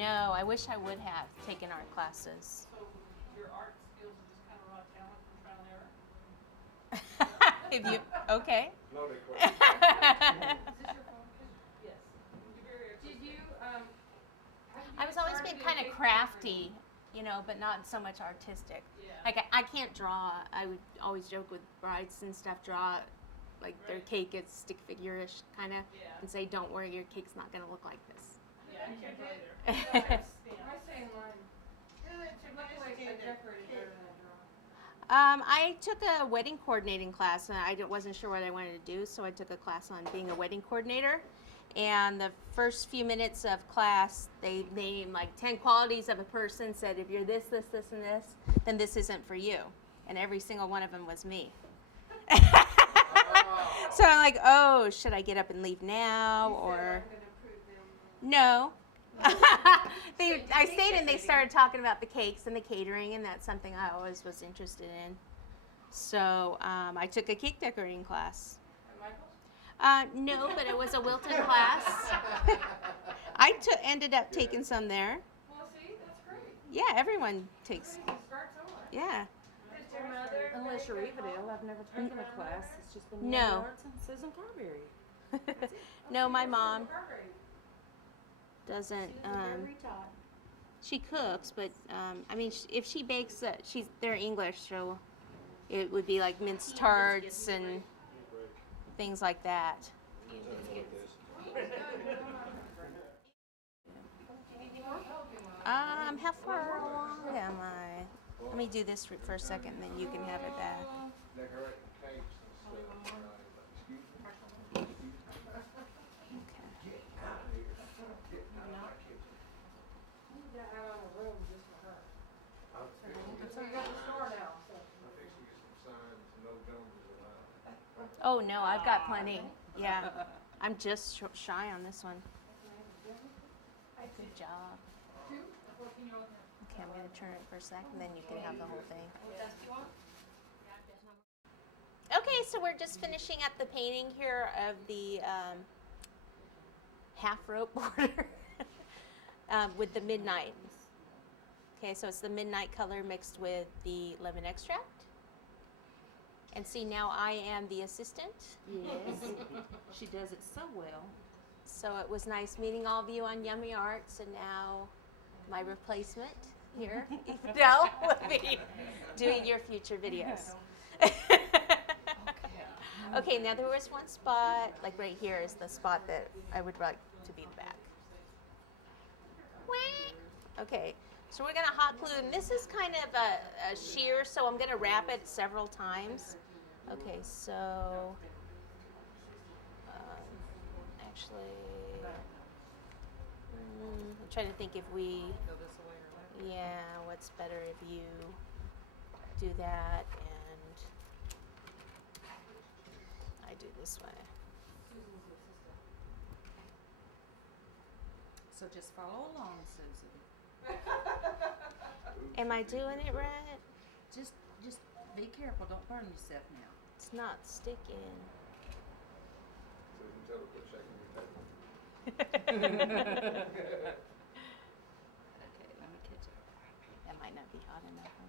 No, I wish I would have taken art classes. So your art skills are just kind of raw talent from trial and error? If you, okay. Loaded question. Is this your phone? Yes. You're very artistic. Did you, how did you I get was always started been in kind of cake crafty, decorating? you know, but not so much artistic. Yeah. Like I can't draw. I would always joke with brides and stuff, draw like their Right. cake is stick figure-ish kind of, Yeah. and say, don't worry, your cake's not going to look like this. Yeah, I can't draw either. I say in line. It looked like I decorated better than I draw. I took a wedding coordinating class, and I wasn't sure what I wanted to do, so I took a class on being a wedding coordinator. And the first few minutes of class, they named like 10 qualities of a person, said if you're this, this, this, and this, then this isn't for you. And every single one of them was me. So I'm like, oh, should I get up and leave now, or no? I stayed and they started talking about the cakes and the catering, and that's something I always was interested in. So I took a cake decorating class. No, but it was a Wilton class. I ended up taking some there. Well, see, that's great. Yeah, everyone takes. You can start somewhere. Yeah. Is your mother? Unless you're Evadell, I've never taken a class. It's just been No. YummyArts and Susan Carberry. No, my mom Carberry. doesn't. Very taught. She cooks, but I mean, if she bakes, they're English, so it would be like minced tarts and things like that. How far along am I? Let me do this for a second, and then you can have it back. Decorating cakes and stuff. Excuse me? Okay. You got out of the room just for her. I'm fixing So you got the store now, so. to get some signs, no Joneses allowed. Oh no, I've got plenty. Yeah, I'm just shy on this one. Good job. Okay, I'm going to turn it for a sec, and then you can have the whole thing. Okay, so we're just finishing up the painting here of the half rope border with the midnight. Okay, so it's the midnight color mixed with the lemon extract. And see, now I am the assistant. Yes. She does it so well. So it was nice meeting all of you on YummyArts, and now my replacement here, Evadell, will be doing your future videos. Okay, now there was one spot, like right here is the spot that I would like to be the back. Okay, so we're gonna hot glue, and this is kind of a shear, so I'm gonna wrap it several times. Okay, so actually, I'm trying to think if we, Go this way or that. yeah, what's better if you do that and I do this way. So just follow along, Susan. Am I doing it right? Just be careful. Don't burn yourself now. It's not sticking. So you can tell her quit shaking your table. Okay, let me catch it. That might not be hot enough.